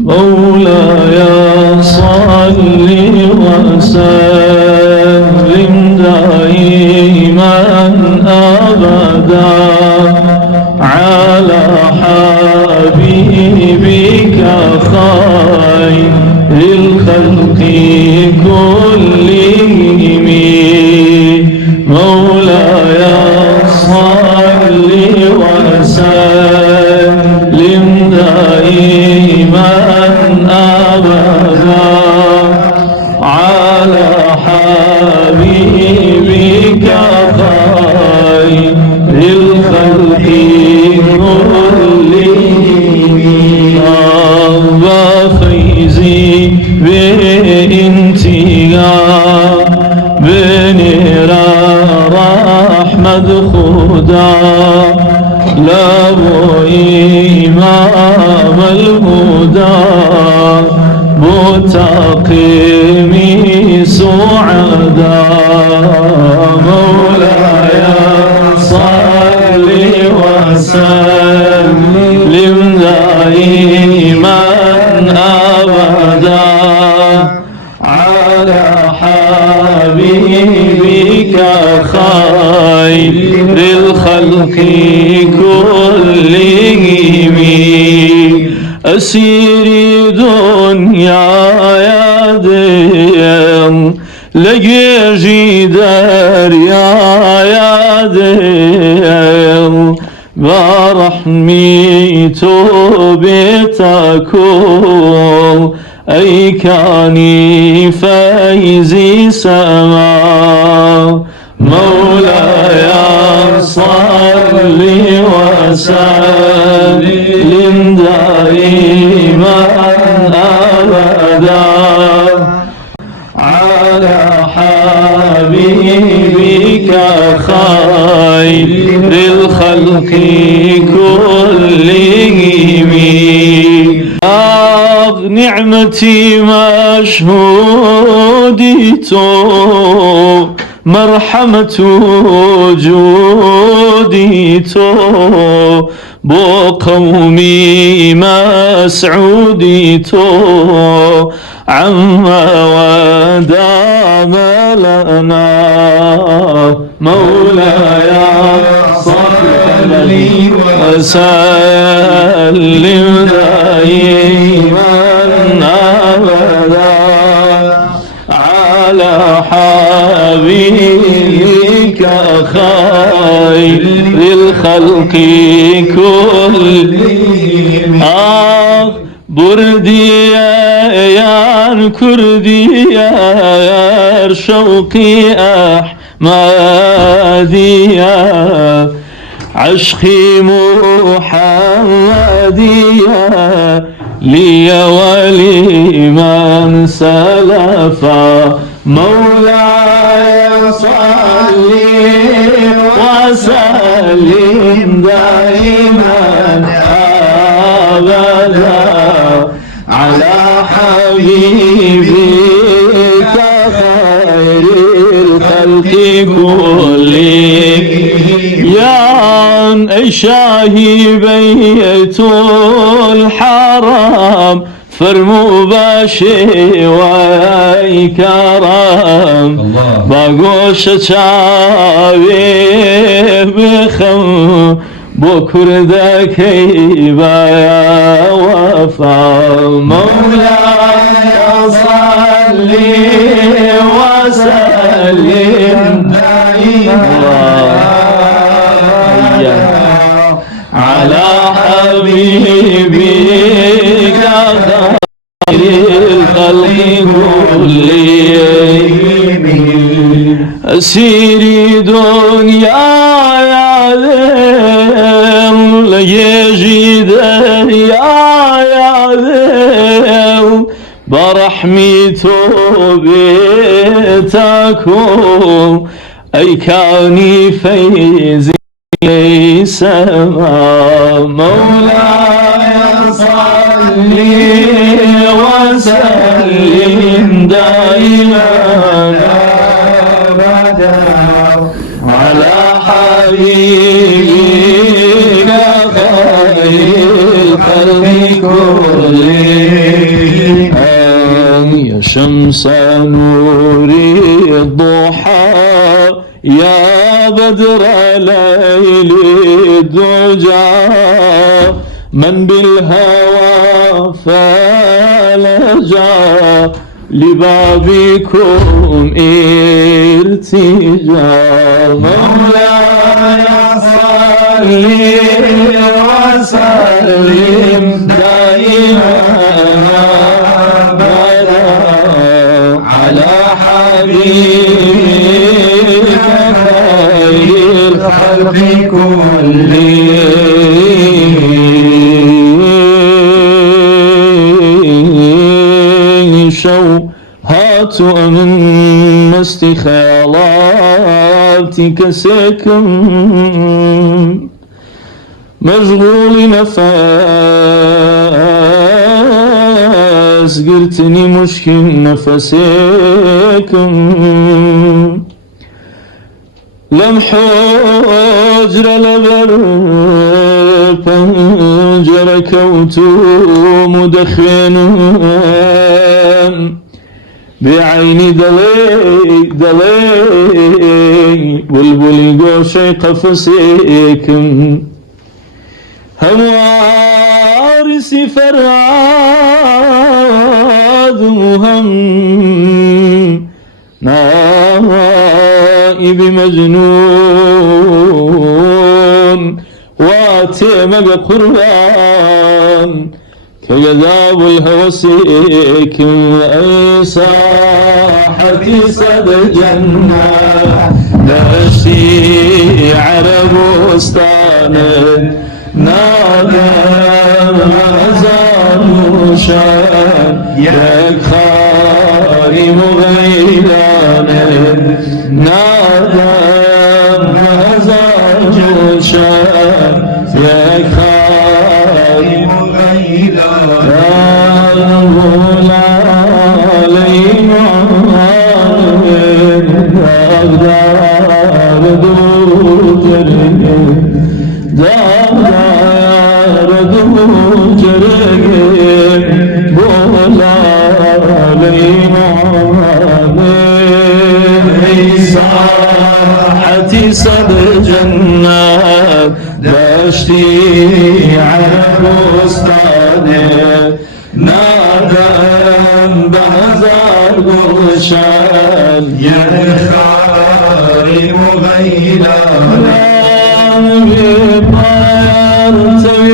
مولاي صل وسلم دائما أبدا على حبيبك خير الخلق كلهم مولاي صل وسلم دائما أبدا على حبيبك خير الخلق كلهم وفيزي بانتهاء بنير رحمة خدا له إمام الهدى متقيم سعدا مولاي صل وسلم دائما أبدا على حبيبك خير الخلق كلهم أسيري دنيا يا دير لجيجي دريا يا دير برحميت بتكون أي كاني فايزي سما مولاي صل وسلم دائما أبدا على حبيبك خير الخلق كلهم نعمتي مشهوديتو مرحمة وجوديتو بقومي مسعوديتو عما ودام لنا مولاي صل وسلم دائما أبدا على حبيبك خير الخلق كلهم بردي يا كردي يا شوقي أحمدي عشقي محمدي لي ولمن سلفا مولاي صل وسلم دائما أبدا على حبيبك خير الخلق كلهم يا أي شاهي بيت الحرام فرمو باشي واي كرام باقوش شاوي بخم بكر ذاكي بايا وفا مولاي صل وسلم دائما على حبيبك خير الخلق كلهم أسيري دنيا يا ذم ليجي دريا يا ذم برحمته بتكون أي كوني فيزي سما مولاي صل وسلم دائما أبدا على حبيبك خير الخلق كلهم شمس نور الضحى يا بدر ليل الدجى من بالهوى فلجا لبابكم ارتجا مولاي صل وسلم دائما أبدا على حبيبك خير الخلق كلهم شوهات من استخالاتك سكم مشغول نفس قلتني مشكل نفسكم لم حجر لبر فانجر كوت مدخن بعيني دلي بلبلي قوشي قفسيكم هموارس فرعاد مهم نائب مجنون واتمق قربان كجذاب الهوسيك أي ساحة صد جنة دشي عرب وستانك نادى مزار شان يك خارم غيلان نادى مزار شان يك خارم غيلان مولا علينا أقدار دوجرك دار دوجرك بولا علينا ساحة صد جنات دشتي على بستانك نادم بهزار گلشن يا خارم غيلان بپرتوی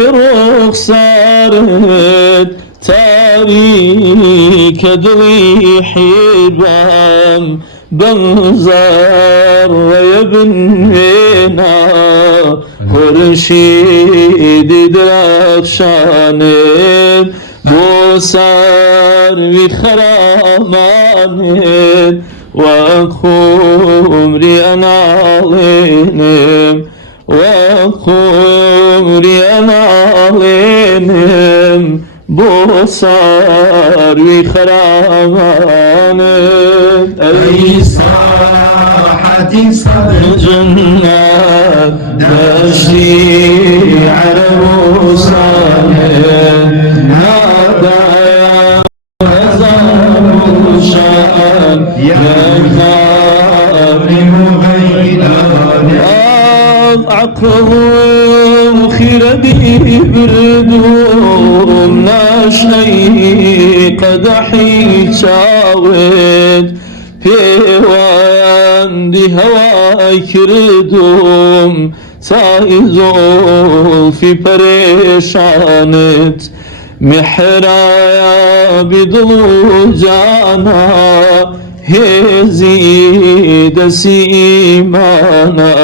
رخسارت تاریک دلی حیبم بنظر یبنینا خورشید درخشانت بوسر بخرامانت وخمري أنالينم وخمري أنالينم بوسر بخرامانت أي ساحة صد جنات دشتي على بوسانت نادى يا خارم غيلان عقب خردي بردوم ناشني قدحي شاود پیوان دی هوای کردوم سایزو فی پریشانت محرايا بدلو جانا هزيد سيمانا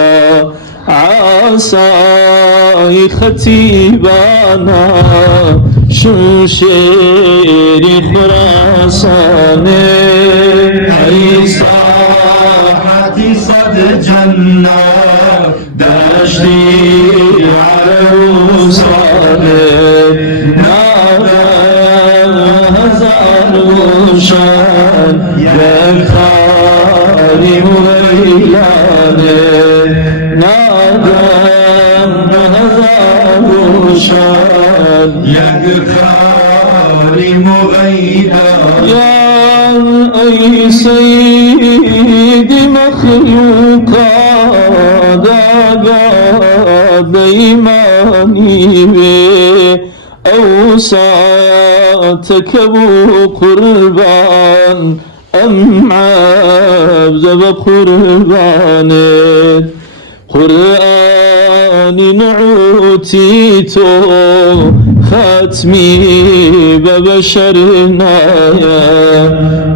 عصاي ختيبانا شمشيري خراسان أي ساحة صد جنة دشتي على وصالك شان يا خارم غيلان نادم هزار شان يا خارم غيلان يا أي سيد مخلوقات قاد إيماني به أوسعتك أبو قربان أم عبد بقربان قرآن نعوتيتو خاتمي ببشرنا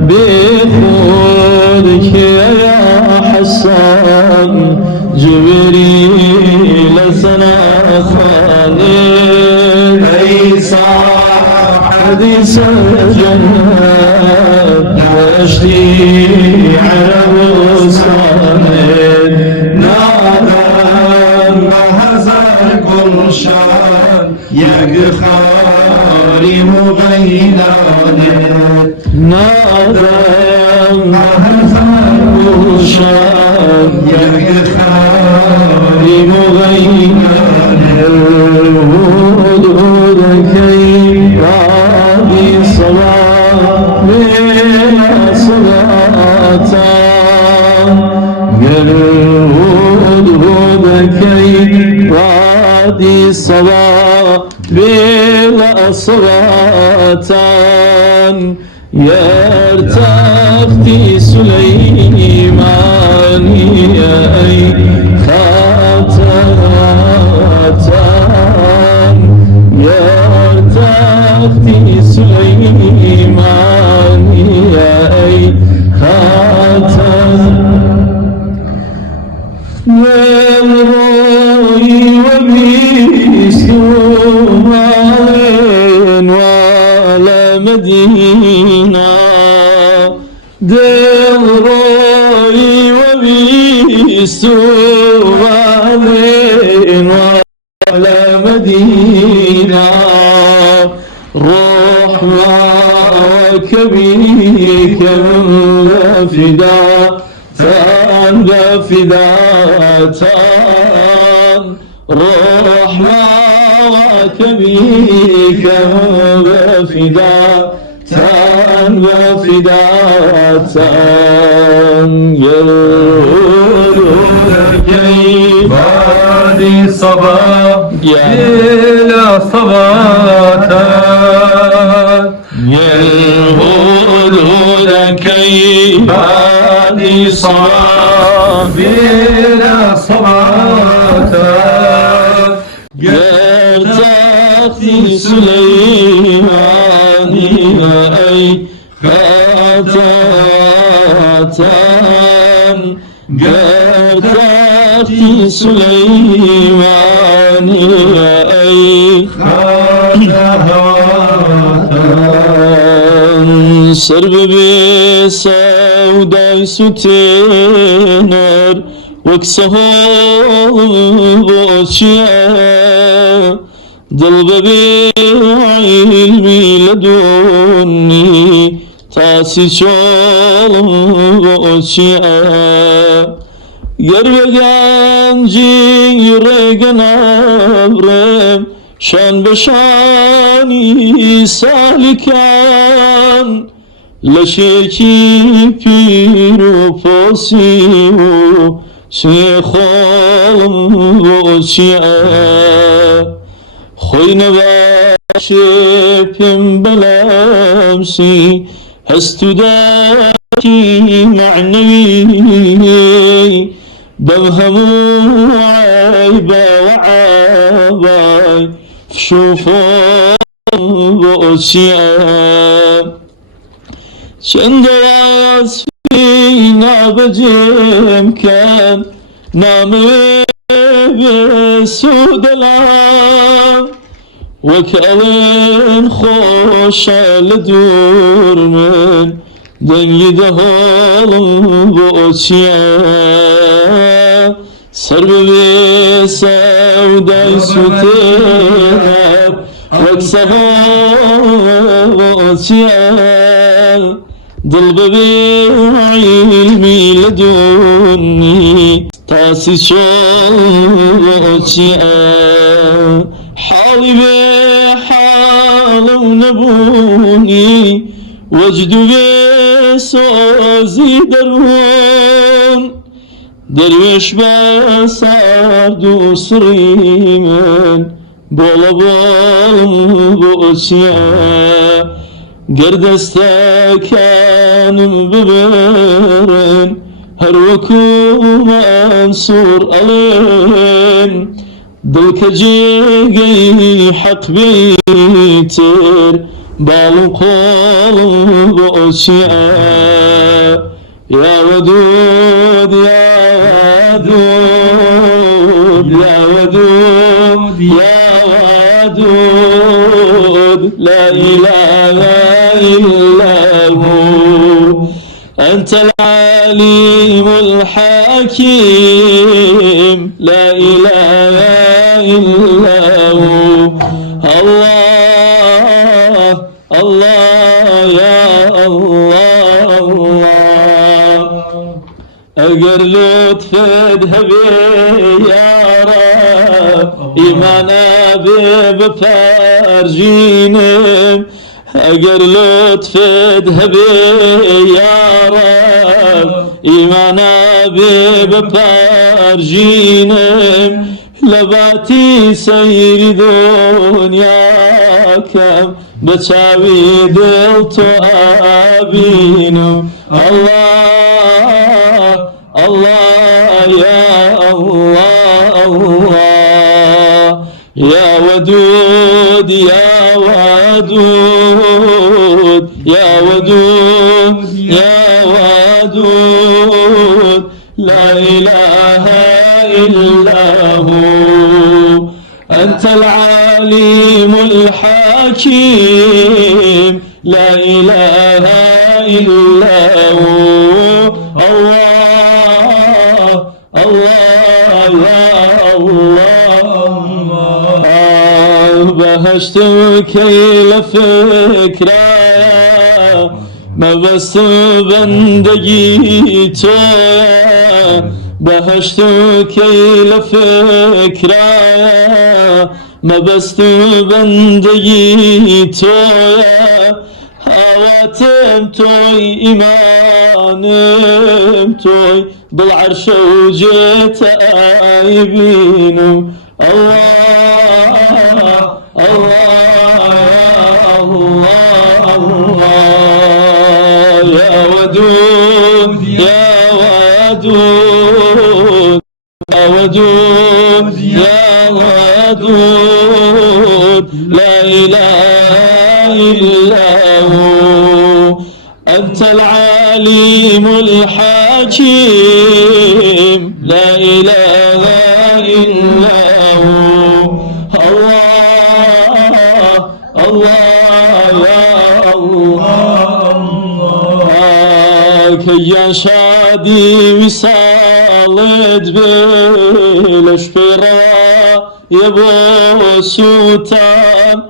بخورك يا حسن جبريل سنة خالد عيسى حديث الجنة واشتي على بستانك نادم هذا القرشان يا خاري مغيلان نادم هذا القرشان يا خاري مغيلان الهدود كي راضي صلاة بلا صلاة الهدود كي راضي صلاة بلا صلاة يرتقي سليمان يا أي خاتان يرتقي سليمان يا أي خاتان والروي وبيسومالين ولا مدينة دلروي وبيسومالين ولا مدينة روح معك بيك فداء بفداتان روح معك بيك بفداتان كيف هذه صباح إلى صباحات يلهود كيف هذه صباح إلى صباحات يرتقي سليمان أي خاتان يرتقي سليمان أي خاتان سرب بسوداء ستينر وكسهول بوشيا ضلب بعلمي لدني تاسي شول بوشيا يرغان يرغان أبرم شان بشاني سالكان لشيكي بيرو بوسيو شيخون بوشيا خوين باشيبم بلامسي هستو داكي معنوي بفهمو عيبا وعاباي فشوفو بوشيا شندراس فينا بجيم كان نامي بسودلان وكالين خوش لدور من دنيا دهول بوشيا سرب بسوداء ستير وكسهول بوشيا ضلب بعلمي لدني تاسي شوشيا حالي بحال ونبوني وجد بسوزي درون درويش بساردو سريمن بولا بوسيا قردستكانم ببرن هروكو منصور ألين دلك جيجي حق بيتر بالو قلب بوسيا يا ودود يا ودود يا ودود يا ودود لا إله إلا هو أنت العليم الحكيم لا إله إلا هو الله الله يا الله الله أجر لطف ذهبي يا رب إيمانا بفرجينم أجر لطف ذهبي يا رب إيمانا بفرجينم لباتي سير دنياكم بتساوي دلت أبينو الله الله يا الله الله يا ودود يا ودود يا ودود يا ودود لا إله إلا هو أنت العليم الحكيم لا إله إلا هو الله الله يا الله بهشت كيل فكرة ما بس بندگی تو بهشت كيل فكرة ما بس بندگی تو هواتم توي إيمانم توي بالعرش وجيت آيبينو الله الله الله الله يا ودود يا ودود يا ودود يا ودود لا إله إلا هو أنت العليم الحكيم لا إله إلا هو الله الله يا الله كي شادي وصالد بالاشفرا يبو سوتان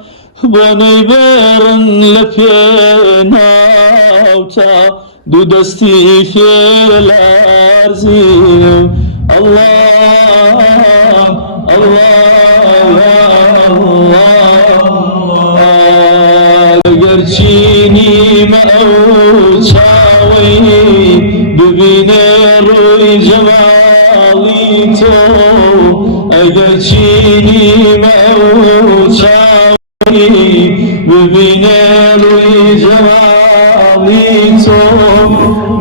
بني برن لفينا دو دستي في الأرزين الله الله يا الله قرشيني ما أوشاوي ببين روي جمالي تو قرشيني ما أوشاوي ببين روي جمالي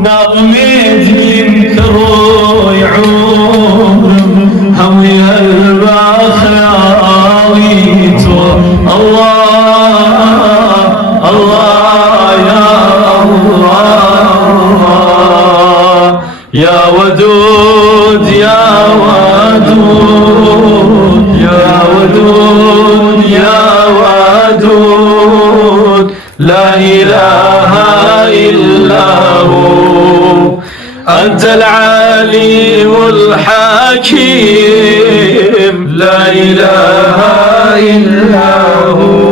نغمت ينكروا يعور همي البخاويتو الله الله يا الله يا ودود يا ودود يا ودود يا ودود لا إله إلا هو أنت العليم الحكيم لا إله إلا هو